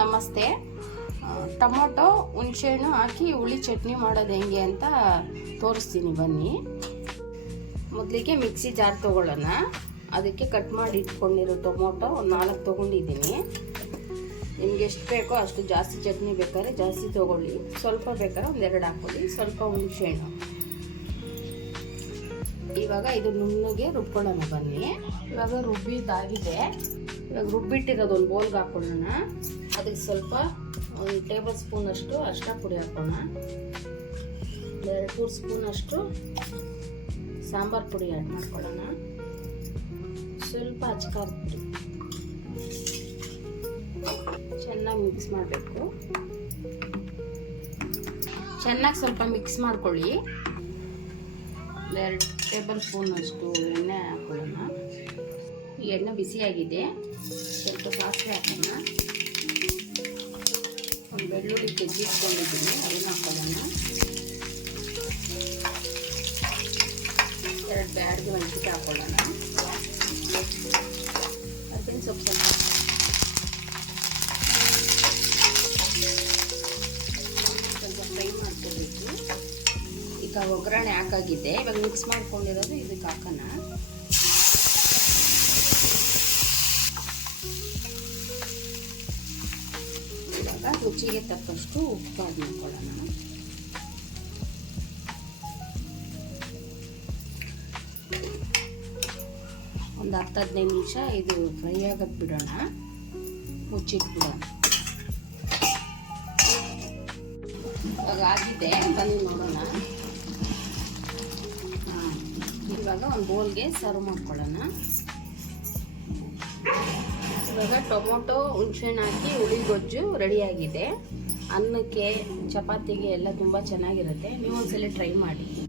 ನಮಸ್ತೆ. ಟೊಮೊಟೊ ಹುಣಸೆಹಣ್ಣು ಹಾಕಿ ಹುಳಿ ಚಟ್ನಿ ಮಾಡೋದು ಹೆಂಗೆ ಅಂತ ತೋರಿಸ್ತೀನಿ ಬನ್ನಿ. ಮೊದಲಿಗೆ ಮಿಕ್ಸಿ ಜಾರ್ ತೊಗೊಳ್ಳೋಣ. ಅದಕ್ಕೆ ಕಟ್ ಮಾಡಿ ಇಟ್ಕೊಂಡಿರೋ ಟೊಮೊಟೊ ಒಂದು 4 ತೊಗೊಂಡಿದ್ದೀನಿ. ನಿಮ್ಗೆ ಎಷ್ಟು ಬೇಕೋ ಅಷ್ಟು, ಜಾಸ್ತಿ ಚಟ್ನಿ ಬೇಕಾದ್ರೆ ಜಾಸ್ತಿ ತೊಗೊಳ್ಳಿ, ಸ್ವಲ್ಪ ಬೇಕಾದ್ರೆ ಒಂದು 2 ಹಾಕೊಳ್ಳಿ. ಸ್ವಲ್ಪ ಹುಣಸೆಹಣ್ಣು. ಇವಾಗ ಇದು ನುಣ್ಣಗೆ ರುಬ್ಕೊಳ್ಳೋಣ ಬನ್ನಿ. ಇವಾಗ ರುಬ್ಬಿದ್ದಾಗಿದೆ. ಇವಾಗ ರುಬ್ಬಿಟ್ಟಿರೋದು ಒಂದು ಬೌಲ್ಗೆ ಹಾಕೊಳ್ಳೋಣ. ಅದಕ್ಕೆ ಸ್ವಲ್ಪ 1 ಟೇಬಲ್ ಸ್ಪೂನ್ ಅಷ್ಟು ಅರಿಶಿನ ಪುಡಿ ಹಾಕೋಣ. 2 ಸ್ಪೂನ್ ಅಷ್ಟು ಸಾಂಬಾರು ಪುಡಿ ಆ್ಯಡ್ ಮಾಡ್ಕೊಳ್ಳೋಣ. ಸ್ವಲ್ಪ ಅಚ್ಕಾರದ ಪುಡಿ ಚೆನ್ನಾಗಿ ಮಿಕ್ಸ್ ಮಾಡಬೇಕು. ಚೆನ್ನಾಗಿ ಸ್ವಲ್ಪ ಮಿಕ್ಸ್ ಮಾಡ್ಕೊಳ್ಳಿ. 2 ಟೇಬಲ್ ಸ್ಪೂನ್ ಅಷ್ಟು ಎಣ್ಣೆ ಹಾಕೊಳ್ಳೋಣ. ಈ ಎಣ್ಣೆ ಬಿಸಿಯಾಗಿದೆ. ಸ್ವಲ್ಪ ಸಾಸಿವೆ ಹಾಕೋಣ. ಒಂದು ಬೆಳ್ಳುಳ್ಳಿ ತೆಗೆದಿಟ್ಕೊಂಡಿದ್ದೀನಿ, ಅದನ್ನು ಹಾಕೊಳ್ಳೋಣ. 2 ಬ್ಯಾಡ್ಗೆ ಮೆಣಸಿನ್ಕಾಯಿ ಹಾಕೊಳ್ಳೋಣ. ಅದನ್ನು ಸ್ವಲ್ಪ ಫ್ರೈ ಮಾಡ್ಕೋಬೇಕು. ಈಗ ಒಗ್ಗರಣೆ ಹಾಕಾಗಿದೆ. ಇವಾಗ ಮಿಕ್ಸ್ ಮಾಡ್ಕೊಂಡಿರೋದು ಇದಕ್ಕೆ ಹಾಕೋಣ. ಇವಾಗ ರುಚಿಗೆ ತಕ್ಕಷ್ಟು ಉಪ್ಪು ಆಡ್ ಮಾಡ್ಕೊಳ್ಳೋಣ. ಒಂದು 10-15 ನಿಮಿಷ ಇದು ಫ್ರೈ ಆಗಕ್ಕೆ ಬಿಡೋಣ. ಮುಚ್ಚಿಟ್ಬಿಡೋಣ. ಇವಾಗ ಆಗಿದೆ, ಬನ್ನಿ ನೋಡೋಣ. ಇವಾಗ ಒಂದು ಬೌಲ್ಗೆ ಸರ್ವ್ ಮಾಡ್ಕೊಳ್ಳೋಣ. ಇವಾಗ ಟೊಮೊಟೊ ಹುಣಸೆಹಣ್ಣು ಹಾಕಿ ಹುಳಿ ಗೊಜ್ಜು ರೆಡಿಯಾಗಿದೆ. ಅನ್ನಕ್ಕೆ, ಚಪಾತಿಗೆ ಎಲ್ಲ ತುಂಬ ಚೆನ್ನಾಗಿರುತ್ತೆ. ನೀವು ಒಂದ್ಸಲ ಟ್ರೈ ಮಾಡಿ.